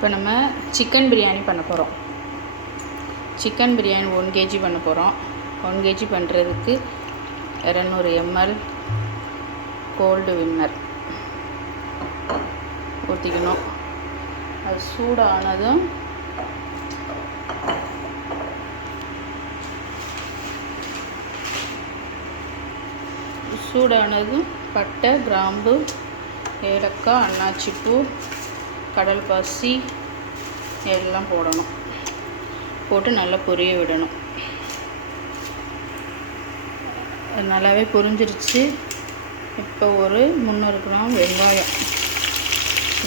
இப்போ நம்ம சிக்கன் பிரியாணி பண்ண போகிறோம் சிக்கன் பிரியாணி ஒன் கேஜி பண்ண போகிறோம் ஒன் கேஜி பண்ணுறதுக்கு இரநூறு எம்எல் கோல்டு வின்னர் ஊற்றிக்கணும் அது சூடானதும் சூடானதும் பட்டை கிராம்பு ஏலக்காய் அன்னாச்சிப்பூ கடல் பாசி எல்லாம் போடணும். போட்டு நல்லா பொரிய விடணும். நல்லாவே பொரிஞ்சிருச்சு. இப்போ ஒரு முந்நூறு கிராம் வெங்காயம்.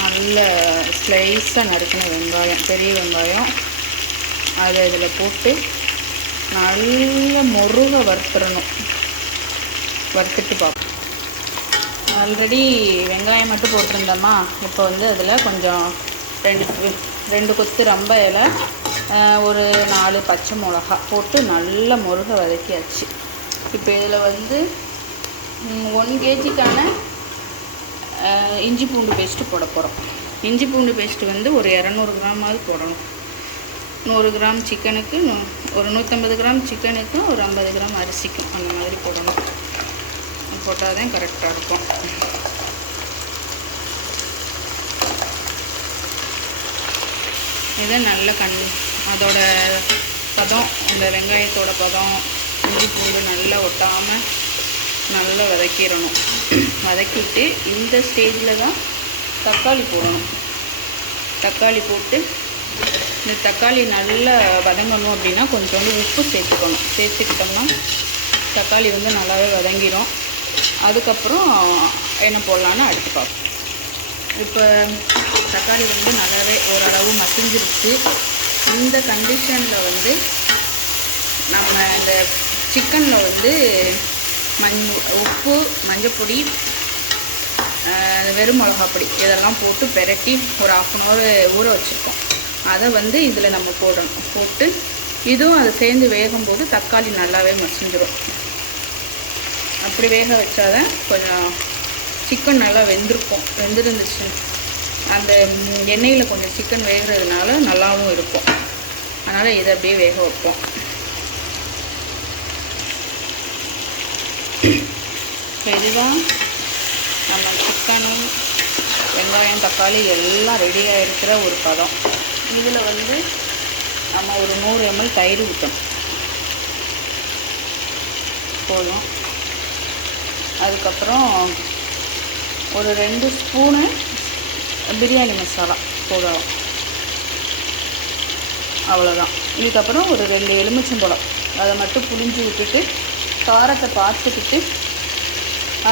நல்ல ஸ்லைஸாக நறுக்கின வெங்காயம் பெரிய வெங்காயம். அதை இதில் போட்டு நல்ல முருக வறுத்துடணும் வறுத்துட்டு பார்ப்போம். ஆல்ரெடி வெங்காயம் மட்டும் போட்டிருந்தோமா இப்போ வந்து அதில் கொஞ்சம் ரெண்டு ரெண்டு கொத்து ரொம்ப இலை ஒரு நாலு பச்சை மிளகா போட்டு நல்ல முருகை வதக்கியாச்சு. இப்போ இதில் வந்து ஒன் கேஜிக்கான இஞ்சி பூண்டு பேஸ்ட்டு போட போகிறோம் இஞ்சி பூண்டு பேஸ்ட்டு வந்து ஒரு இரநூறு கிராமாவது போடணும். நூறு கிராம் சிக்கனுக்கு நூ- ஒரு நூற்றம்பது கிராம் சிக்கனுக்கும் ஒரு ஐம்பது கிராம் அரிசிக்கும் அந்த மாதிரி போடணும். போட்டால் தான் கரெக்டாக இருக்கும். இதை நல்ல கண் அதோட பதம் அந்த வெங்காயத்தோட பதம் இஞ்சி பூண்டு நல்லா ஒட்டாமல் நல்லா வதக்கிடணும். வதக்கிட்டு இந்த ஸ்டேஜில் தான் தக்காளி போடணும். தக்காளி போட்டு இந்த தக்காளி நல்லா வதங்கணும் அப்படின்னா கொஞ்சோண்டு உப்பு சேர்த்துக்கணும். சேர்த்துக்கிட்டோம்னா தக்காளி வந்து நல்லாவே வதங்கிடும் அதுக்கப்புறம் என்ன போடலான்னு அடுத்து பார்ப்போம். இப்போ தக்காளி வந்து நல்லாவே ஓரளவு மசிஞ்சிருச்சு. இந்த கண்டிஷனில் வந்து நம்ம இந்த சிக்கனில் வந்து மண் உப்பு மஞ்சப்பொடி வெறும் மிளகாப்பொடி இதெல்லாம் போட்டு பெரட்டி ஒரு ஆஃப் அன் ஹவர் ஊற வச்சுருக்கோம். அதை வந்து இதில் நம்ம போடணும். போட்டு இதுவும் அது சேர்ந்து வேகும்போது தக்காளி நல்லாவே மசிஞ்சிடும் அப்படி வேக வச்சாதான் கொஞ்சம் சிக்கன் நல்லா வெந்திருக்கும். வெந்திருந்துச்சு. அந்த எண்ணெயில் கொஞ்சம் சிக்கன் வேகிறதுனால நல்லாவும் இருக்கும். அதனால் இதை அப்படியே வேக வைப்போம். இதுதான் நம்ம சிக்கனும் வெங்காயம் தக்காளி எல்லாம் ரெடியாக இருக்கிற ஒரு பதம். இதில் வந்து நம்ம ஒரு நூறு எம்எல் தயிர் ஊற்றணும் போதும். அதுக்கப்புறம் ஒரு ரெண்டு ஸ்பூனு பிரியாணி மசாலா போடலாம். அவ்வளோதான் இதுக்கப்புறம் ஒரு ரெண்டு எலுமிச்சம்பழம். அதை மட்டும் புளிஞ்சு விட்டுட்டு காரத்தை பார்த்துக்கிட்டு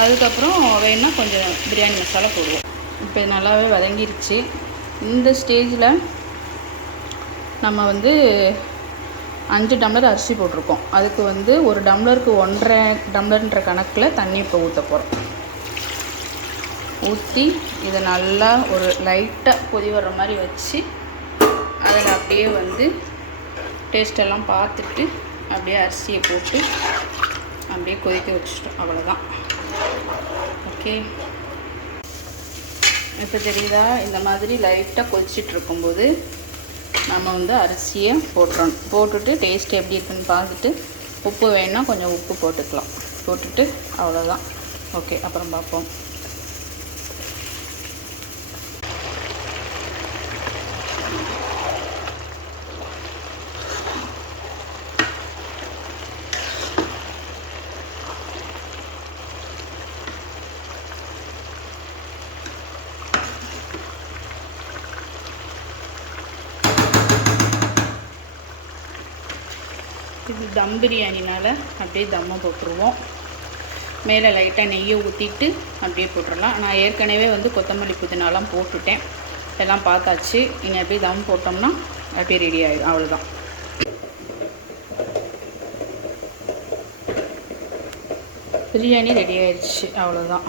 அதுக்கப்புறம் வேணும்னா கொஞ்சம் பிரியாணி மசாலா போடுவோம். இப்போ நல்லாவே வதங்கிருச்சு. இந்த ஸ்டேஜில் நம்ம வந்து அஞ்சு டம்ளர் அரிசி போட்டிருக்கோம். அதுக்கு வந்து ஒரு டம்ளருக்கு ஒன்றரை டம்ளர்ன்ற கணக்கில் தண்ணி இப்போ ஊற்ற போகிறோம் ஊற்றி இதை நல்லா ஒரு லைட்டாக கொதி வர்ற மாதிரி வச்சு அதில் அப்படியே வந்து டேஸ்டெல்லாம் பார்த்துட்டு அப்படியே அரிசியை போட்டு அப்படியே கொதிக்க வச்சுட்டோம். அவ்வளோதான் ஓகே இப்போ தெரியுதா? இந்த மாதிரி லைட்டாக கொதிச்சிட்டு இருக்கும்போது நம்ம வந்து அரிசியை போட்டுறோம் போட்டுட்டு டேஸ்ட் எப்படி இருக்குன்னு பார்த்துட்டு உப்பு வேணுன்னா கொஞ்சம் உப்பு போட்டுக்கலாம். போட்டுட்டு அவ்வளோதான் ஓகே அப்புறம் பார்ப்போம். இது தம் பிரியாணினால் அப்படியே தம்மை போட்டுருவோம். மேலே லைட்டாக நெய்யை ஊற்றிட்டு அப்படியே போட்டுடலாம் நான் ஏற்கனவே வந்து கொத்தமல்லி புதினாலாம் போட்டுட்டேன். எல்லாம் பார்த்தாச்சு. இனி அப்படியே தம் போட்டோம்னா அப்படியே ரெடி ஆகிடும் அவ்வளோதான் பிரியாணி ரெடி ஆயிடுச்சு. அவ்வளோதான்